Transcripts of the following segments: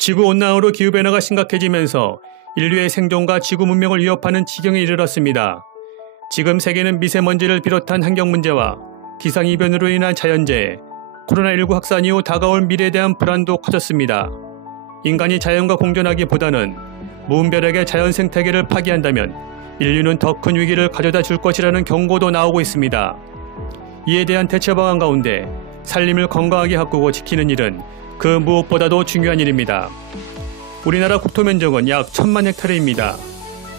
지구온난화로 기후변화가 심각해지면서 인류의 생존과 지구 문명을 위협하는 지경에 이르렀습니다. 지금 세계는 미세먼지를 비롯한 환경 문제와 기상이변으로 인한 자연재해, 코로나19 확산 이후 다가올 미래에 대한 불안도 커졌습니다. 인간이 자연과 공존하기보다는 무분별하게 자연 생태계를 파괴한다면 인류는 더 큰 위기를 가져다 줄 것이라는 경고도 나오고 있습니다. 이에 대한 대처 방안 가운데 산림을 건강하게 가꾸고 지키는 일은 그 무엇보다도 중요한 일입니다. 우리나라 국토 면적은 약 1000만 헥타르입니다.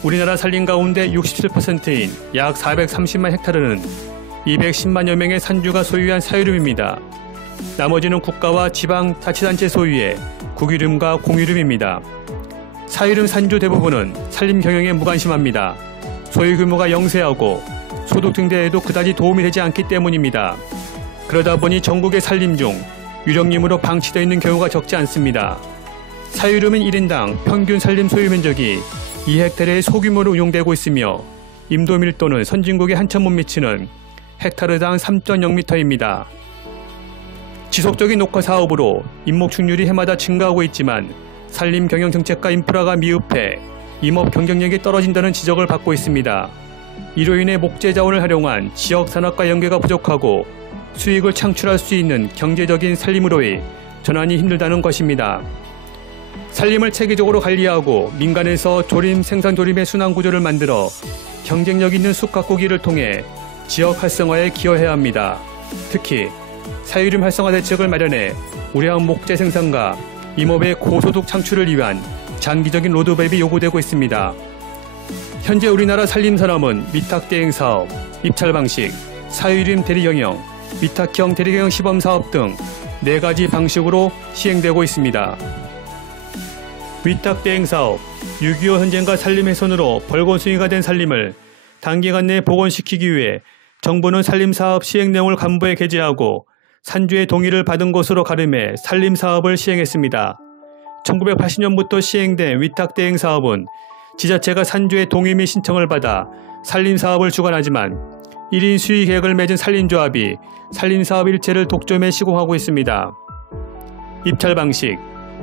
우리나라 산림 가운데 67%인 약 430만 헥타르는 210만여 명의 산주가 소유한 사유림입니다. 나머지는 국가와 지방 자치단체 소유의 국유림과 공유림입니다. 사유림 산주 대부분은 산림 경영에 무관심합니다. 소유 규모가 영세하고 소득 증대에도 그다지 도움이 되지 않기 때문입니다. 그러다 보니 전국의 산림 중 유령림으로 방치되어 있는 경우가 적지 않습니다. 사유림은 1인당 평균 산림 소유 면적이 2헥타르의 소규모로 운용되고 있으며 임도 밀도는 선진국에 한참 못 미치는 헥타르당 3.0m입니다. 지속적인 녹화 사업으로 임목축률이 해마다 증가하고 있지만 산림 경영 정책과 인프라가 미흡해 임업 경쟁력이 떨어진다는 지적을 받고 있습니다. 이로 인해 목재 자원을 활용한 지역 산업과 연계가 부족하고 수익을 창출할 수 있는 경제적인 산림으로의 전환이 힘들다는 것입니다. 산림을 체계적으로 관리하고 민간에서 조림, 생산조림의 순환구조를 만들어 경쟁력 있는 숲 가꾸기를 통해 지역 활성화에 기여해야 합니다. 특히 사유림 활성화 대책을 마련해 우량 목재 생산과 임업의 고소득 창출을 위한 장기적인 로드맵이 요구되고 있습니다. 현재 우리나라 산림산업은 위탁대행 사업, 입찰 방식, 사유림 대리경영, 위탁형 대리경영 시범사업 등 4가지 방식으로 시행되고 있습니다. 위탁대행 사업, 6.25 전쟁과 산림 훼손으로 벌거숭이가 된 산림을 단기간 내에 복원시키기 위해 정부는 산림사업 시행 내용을 간부에 게재하고 산주의 동의를 받은 것으로 가름해 산림사업을 시행했습니다. 1980년부터 시행된 위탁대행 사업은 지자체가 산주의 동의 및 신청을 받아 산림사업을 주관하지만 1인 수의 계획을 맺은 산림조합이 산림사업 일체를 독점해 시공하고 있습니다. 입찰 방식,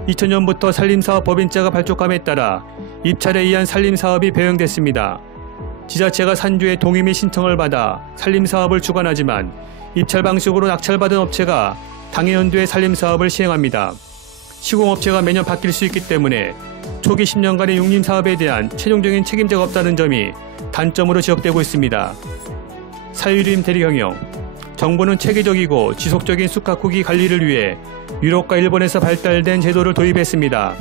2000년부터 산림사업 법인제가 발족함에 따라 입찰에 의한 산림사업이 배형됐습니다. 지자체가 산주의 동의 및 신청을 받아 산림사업을 주관하지만 입찰 방식으로 낙찰받은 업체가 당해연도에 산림사업을 시행합니다. 시공업체가 매년 바뀔 수 있기 때문에 초기 10년간의 용림사업에 대한 최종적인 책임자가 없다는 점이 단점으로 지적되고 있습니다. 사유림 대리경영, 정부는 체계적이고 지속적인 숲 가꾸기 관리를 위해 유럽과 일본에서 발달된 제도를 도입했습니다.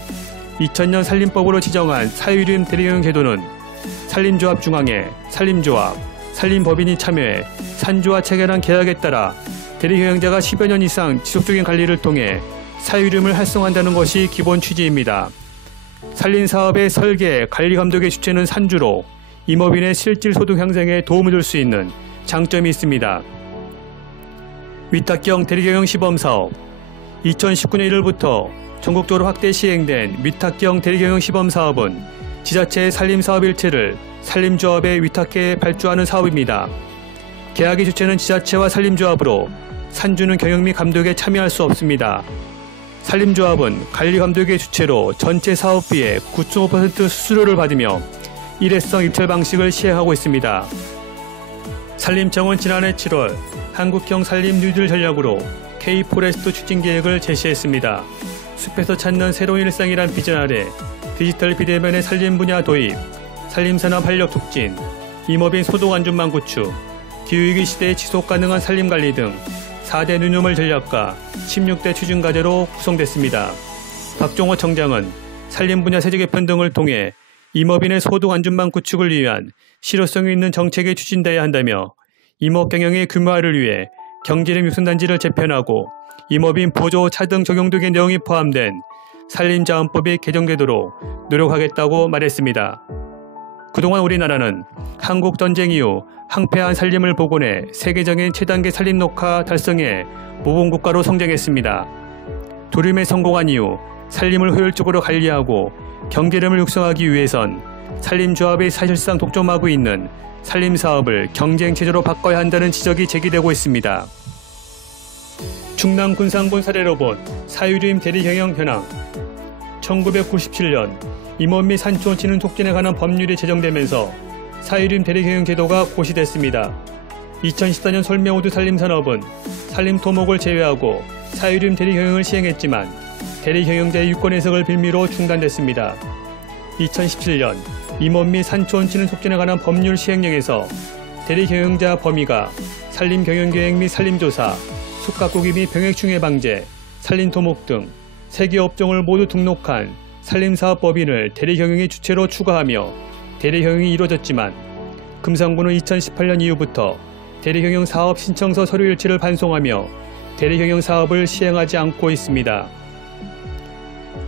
2000년 산림법으로 지정한 사유림 대리경영 제도는 산림조합 중앙회, 산림조합, 산림법인이 참여해 산주와 체결한 계약에 따라 대리경영자가 10여 년 이상 지속적인 관리를 통해 사유림을 활성화한다는 것이 기본 취지입니다. 산림사업의 설계, 관리 감독의 주체는 산주로 임업인의 실질 소득 향상에 도움을 줄 수 있는 장점이 있습니다. 위탁형 대리경영 시범사업, 2019년 1월부터 전국적으로 확대 시행된 위탁형 대리경영 시범사업은 지자체의 산림사업 일체를 산림조합에 위탁해 발주하는 사업입니다. 계약의 주체는 지자체와 산림조합으로 산주는 경영 및 감독에 참여할 수 없습니다. 산림조합은 관리감독의 주체로 전체 사업비의 9.5% 수수료를 받으며 일회성 입찰 방식을 시행하고 있습니다. 산림청은 지난해 7월 한국형 산림 뉴딜 전략으로 K-포레스트 추진 계획을 제시했습니다. 숲에서 찾는 새로운 일상이란 비전 아래 디지털 비대면의 산림 분야 도입, 산림산업 활력 촉진, 임업인 소득 안전망 구축, 기후위기 시대의 지속가능한 산림관리 등 4대 누누물 전략과 16대 추진과제로 구성됐습니다. 박종호 청장은 산림 분야 세제 개편 등을 통해 임업인의 소득 안전망 구축을 위한 실효성 있는 정책이 추진돼야 한다며 임업 경영의 규모화를 위해 경제림 육성단지를 재편하고 임업인 보조 차등 적용 등의 내용이 포함된 산림자원법이 개정되도록 노력하겠다고 말했습니다. 그동안 우리나라는 한국전쟁 이후 항폐한 산림을 복원해 세계적인 최단계 산림 녹화 달성해 모범국가로 성장했습니다. 도림에 성공한 이후 산림을 효율적으로 관리하고 경제림을 육성하기 위해선 산림조합이 사실상 독점하고 있는 산림사업을 경쟁체제로 바꿔야 한다는 지적이 제기되고 있습니다. 충남 군산군 사례로 본 사유림 대리경영 현황. 1997년 임원 및 산촌 진흥 촉진에 관한 법률이 제정되면서 사유림 대리경영 제도가 고시됐습니다. 2014년 솔매우드 산림산업은 산림토목을 제외하고 사유림 대리경영을 시행했지만 대리경영자의 유권 해석을 빌미로 중단됐습니다. 2017년 임원 및 산촌 진흥 촉진에 관한 법률 시행령에서 대리경영자 범위가 산림경영계획 및 산림조사, 숲가꾸기 및 병해충해 방제, 산림토목 등 3개 업종을 모두 등록한 산림사업법인을 대리경영의 주체로 추가하며 대리경영이 이루어졌지만 금상부는 2018년 이후부터 대리경영 사업 신청서 서류 일치를 반송하며 대리경영 사업을 시행하지 않고 있습니다.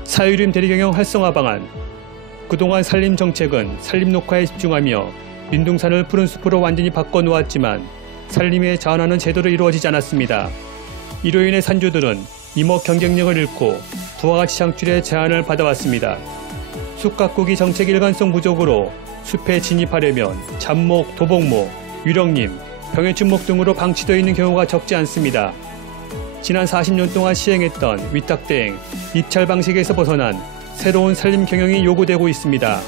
사유림 대리경영 활성화 방안. 그동안 산림정책은 산림녹화에 집중하며 민둥산을 푸른 숲으로 완전히 바꿔놓았지만 산림의 자원화는 제대로 이루어지지 않았습니다. 이로 인해 산주들은 임업 경쟁력을 잃고 부가가치 창출에 제한을 받아왔습니다. 숲가꾸기 정책 일관성 부족으로 숲에 진입하려면 잡목, 도복목, 유령님, 병해충목 등으로 방치되어 있는 경우가 적지 않습니다. 지난 40년 동안 시행했던 위탁대행, 입찰 방식에서 벗어난 새로운 산림 경영이 요구되고 있습니다.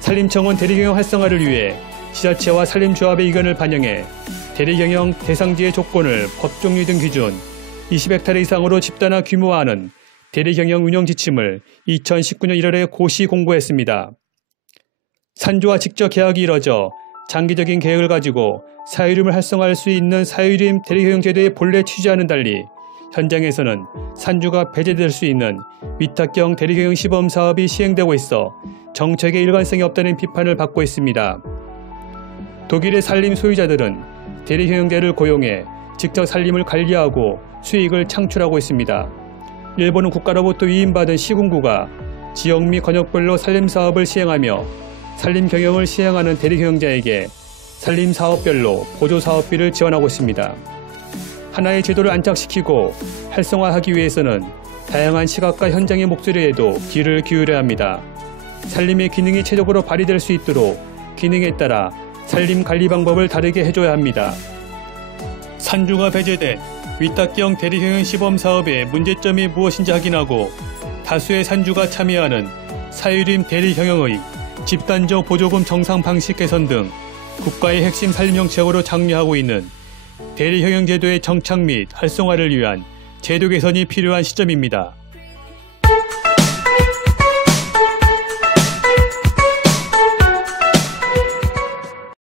산림청은 대리경영 활성화를 위해 지자체와 산림조합의 의견을 반영해 대리경영 대상지의 조건을 법 종류 등 기준 20헥타르 이상으로 집단화 규모화하는 대리경영 운영 지침을 2019년 1월에 고시 공고했습니다. 산주와 직접 계약이 이뤄져 장기적인 계획을 가지고 사유림을 활성화할 수 있는 사유림 대리경영 제도의 본래 취지와는 달리 현장에서는 산주가 배제될 수 있는 위탁형 대리경영 시범 사업이 시행되고 있어 정책의 일관성이 없다는 비판을 받고 있습니다. 독일의 산림 소유자들은 대리경영자를 고용해 직접 산림을 관리하고 수익을 창출하고 있습니다. 일본은 국가로부터 위임받은 시군구가 지역 및 권역별로 산림사업을 시행하며 산림경영을 시행하는 대리경영자에게 산림사업별로 보조사업비를 지원하고 있습니다. 하나의 제도를 안착시키고 활성화하기 위해서는 다양한 시각과 현장의 목소리에도 귀를 기울여야 합니다. 산림의 기능이 최적으로 발휘될 수 있도록 기능에 따라 산림 관리 방법을 다르게 해줘야 합니다. 산주가 배제된 위탁형 대리경영 시범 사업의 문제점이 무엇인지 확인하고 다수의 산주가 참여하는 사유림 대리경영의 집단적 보조금 정상 방식 개선 등 국가의 핵심 산림 정책으로 장려하고 있는 대리경영 제도의 정착 및 활성화를 위한 제도 개선이 필요한 시점입니다.